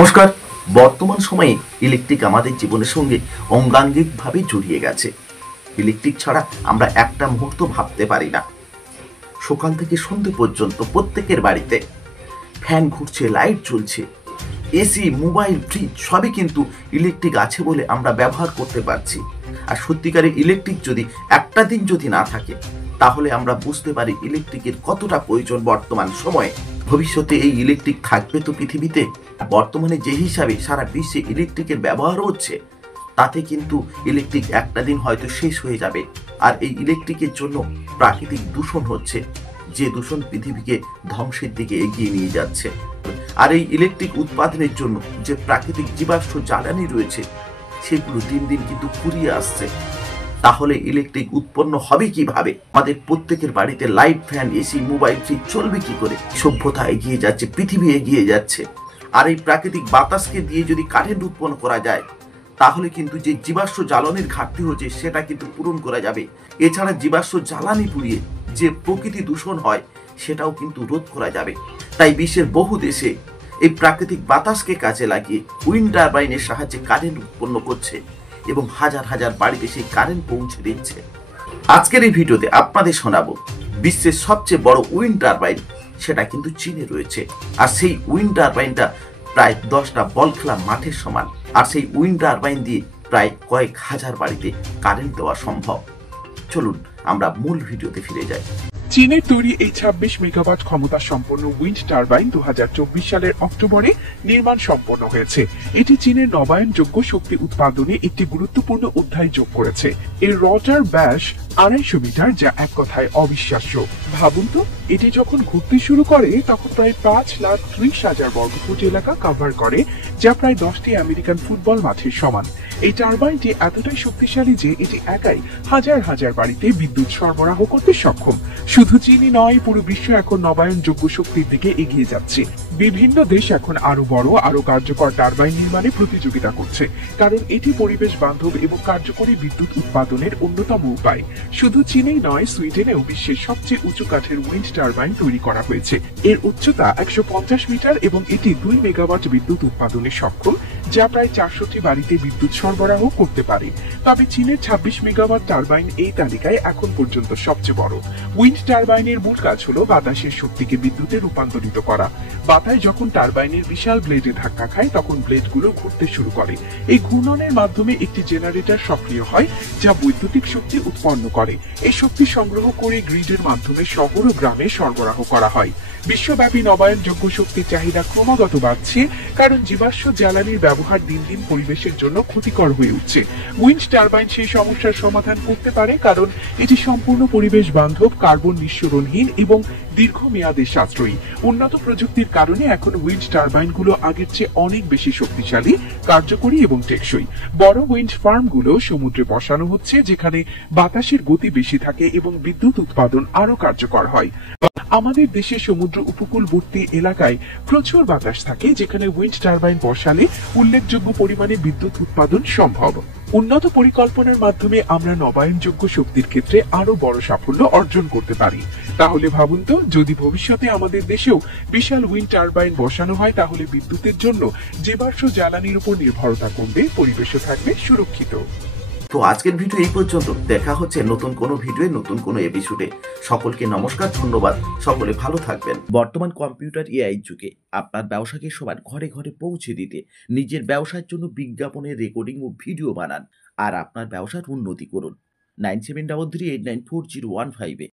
নমস্কার। বর্তমান সময়ে ইলেকট্রিক আমাদের জীবনের সঙ্গে অঙ্গাঙ্গিকভাবে জড়িয়ে গেছে। ইলেকট্রিক ছাড়া আমরা একটা মুহূর্ত ভাবতে পারি না। সকাল থেকে সন্ধ্যে পর্যন্ত প্রত্যেকের বাড়িতে ফ্যান ঘুরছে, লাইট জ্বলছে, এসি, মোবাইল, ফ্রিজ সবই কিন্তু ইলেকট্রিক আছে বলে আমরা ব্যবহার করতে পারছি। আর সত্যিকারের ইলেকট্রিক যদি একটা দিন যদি না থাকে, তাহলে আমরা বুঝতে পারি ইলেকট্রিকের কতটা প্রয়োজন বর্তমান সময়ে। ভবিষ্যতে এই ইলেকট্রিক থাকবে তো পৃথিবীতে? বর্তমানে যে হিসাবে সারা বিশ্বে ইলেকট্রিকের ব্যবহার হচ্ছে, তাতে কিন্তু ইলেকট্রিক একটা দিন হয়তো শেষ হয়ে যাবে। আর এই ইলেকট্রিকের জন্য প্রাকৃতিক দূষণ হচ্ছে, যে দূষণ পৃথিবীকে ধ্বংসের দিকে এগিয়ে নিয়ে যাচ্ছে। আর এই ইলেকট্রিক উৎপাদনের জন্য যে প্রাকৃতিক জীবাশ্ম জ্বালানি রয়েছে, সেগুলো দিন দিন কিন্তু ফুরিয়ে আসছে। তাহলে ইলেকট্রিক উৎপন্ন হবে কিভাবে? আমাদের প্রত্যেকের বাড়িতে light, fan, AC, mobile, fridge চলবে কি করে? সভ্যতা এগিয়ে যাচ্ছে, পৃথিবী এগিয়ে যাচ্ছে। আর এই প্রাকৃতিক বাতাসকে দিয়ে যদি কারেন্ট উৎপন্ন করা যায়, তাহলে কিন্তু যে জীবাশ্ম জ্বালানির ঘাটতি হচ্ছে সেটা কিন্তু পূরণ করা যাবে। এছাড়া জীবাশ্ম জ্বালানি পুড়িয়ে যে প্রকৃতি দূষণ হয়, সেটাও কিন্তু রোধ করা যাবে। তাই বিশ্বের বহু দেশে এই প্রাকৃতিক বাতাসকে কাজে লাগিয়ে উইন্ড টারবাইনের সাহায্যে কারেন্ট উৎপন্ন করছে এবং হাজার হাজার বাড়িতে সেই কারেন্ট পৌঁছে দিচ্ছে। আজকের এই ভিডিওতে আপনাদের শোনাবো বিশ্বের সবচেয়ে বড় উইন্ড টারবাইন, সেটা কিন্তু চীনে রয়েছে। আর সেই উইন্ড টারবাইনটা প্রায় 10টা বল খেলা মাঠের সমান। আর সেই উইন্ড টারবাইন দিয়ে প্রায় কয়েক হাজার বাড়িতে কারেন্ট দেওয়া সম্ভব। চলুন আমরা মূল ভিডিওতে ফিরে যাই। চীনের তৈরি এই 26 মেগাওয়াট ক্ষমতা সম্পন্ন উইন্ড টারবাইন 2024 সালের অক্টোবরে নির্মাণ সম্পন্ন হয়েছে। এটি চীনের নবায়নযোগ্য শক্তি উৎপাদনে একটি গুরুত্বপূর্ণ অধ্যায় যোগ করেছে। এর রটার ব্যাস 250 মিটার, যা এক কথায় অবিশ্বাস্য। ভাবুন তো, এটি যখন ঘুরতে শুরু করে তখন প্রায় 5,30,000 বর্গফুট এলাকা কভার করে, যা প্রায় 10টি আমেরিকান ফুটবল মাঠের সমান। এই টারবাইনটি এতটাই শক্তিশালী যে এটি একাই হাজার হাজার বাড়িতে বিদ্যুৎ সরবরাহ করতে সক্ষম। শুধু চীনই নয়, পুরো বিশ্ব এখন নবায়নযোগ্য শক্তির দিকে এগিয়ে যাচ্ছে। বিভিন্ন দেশ এখন আরো বড়, আরো কার্যকর টারবাইন নির্মাণে প্রতিযোগিতা করছে, কারণ এটি পরিবেশ বান্ধব এবং কার্যকরী বিদ্যুৎ উৎপাদনের অন্যতম উপায়। শুধু চীনেই নয়, সুইডেনেও বিশ্বের সবচেয়ে উঁচু কাঠের উইন্ড টারবাইন তৈরি করা হয়েছে। এর উচ্চতা 150 মিটার এবং এটি 2 মেগাওয়াট বিদ্যুৎ উৎপাদনে সক্ষম, যা প্রায় 400টি বাড়িতে বিদ্যুৎ সরবরাহ করতে পারে। তবে চীনের 26 মেগাওয়াট টারবাইন এই তালিকায় এখন পর্যন্ত সবচেয়ে বড়। উইন্ড টারবাইনের মূল কাজ হলো বাতাসের শক্তিকে বিদ্যুতে রূপান্তরিত করা। বাতাস যখন টারবাইনের বিশাল ব্লেডে ধাক্কা খায়, তখন ব্লেডগুলো ঘুরতে শুরু করে। এই ঘূর্ণনের মাধ্যমে একটি জেনারেটর সক্রিয় হয়, যা বৈদ্যুতিক শক্তি উৎপন্ন করে। এই শক্তি সংগ্রহ করে গ্রিডের মাধ্যমে শহর ও গ্রামে সরবরাহ করা হয়। বিশ্বব্যাপী নবায়নযোগ্য শক্তির চাহিদা ক্রমাগত বাড়ছে, কারণ জীবাশ্ম জ্বালানির ব্যবহার দিন দিন পরিবেশের জন্য ক্ষতিকর হয়ে উঠছে। উইন্ড টারবাইন সেই সমস্যার সমাধান করতে পারে, কারণ এটি সম্পূর্ণ পরিবেশ বান্ধব, কার্বন নিঃসরণহীন এবং দীর্ঘমেয়াদে সাশ্রয়ী। উন্নত প্রযুক্তির কারণে এখন উইন্ড টারবাইনগুলো আগের চেয়ে অনেক বেশি শক্তিশালী, কার্যকরী এবং টেকসই। বড় উইন্ড ফার্মগুলো সমুদ্রে বসানো হচ্ছে, যেখানে বাতাসের গতি বেশি থাকে এবং বিদ্যুৎ উৎপাদন আরো কার্যকর হয়। আমাদের দেশের সমুদ্র উপকূলবর্তী এলাকায় প্রচুর বাতাস থাকে, যেখানে উইন্ড টারবাইন বসালে উল্লেখযোগ্য পরিমাণে বিদ্যুৎ উৎপাদন সম্ভব। উন্নত পরিকল্পনার মাধ্যমে আমরা নবায়নযোগ্য শক্তির ক্ষেত্রে আরো বড় সাফল্য অর্জন করতে পারি। তাহলে ভাবুন তো, যদি ভবিষ্যতে আমাদের দেশেও বিশাল উইন্ড টারবাইন বসানো হয়, তাহলে বিদ্যুতের জন্য জীবাশ্ম জ্বালানির উপর নির্ভরতা কমবে, পরিবেশও থাকবে সুরক্ষিত। তো আজকের ভিডিও এই পর্যন্ত। দেখা হচ্ছে নতুন কোনো ভিডিও, নতুন কোনো এপিসোডে। সকলকে নমস্কার, ধন্যবাদ। সকলে ভালো থাকবেন। বর্তমান কম্পিউটার এআই যুগে আপনার ব্যবসাকে সবার ঘরে ঘরে পৌঁছে দিতে নিজের ব্যবসার জন্য বিজ্ঞাপনের রেকর্ডিং ও ভিডিও বানান আর আপনার ব্যবসার উন্নতি করুন। 9733894015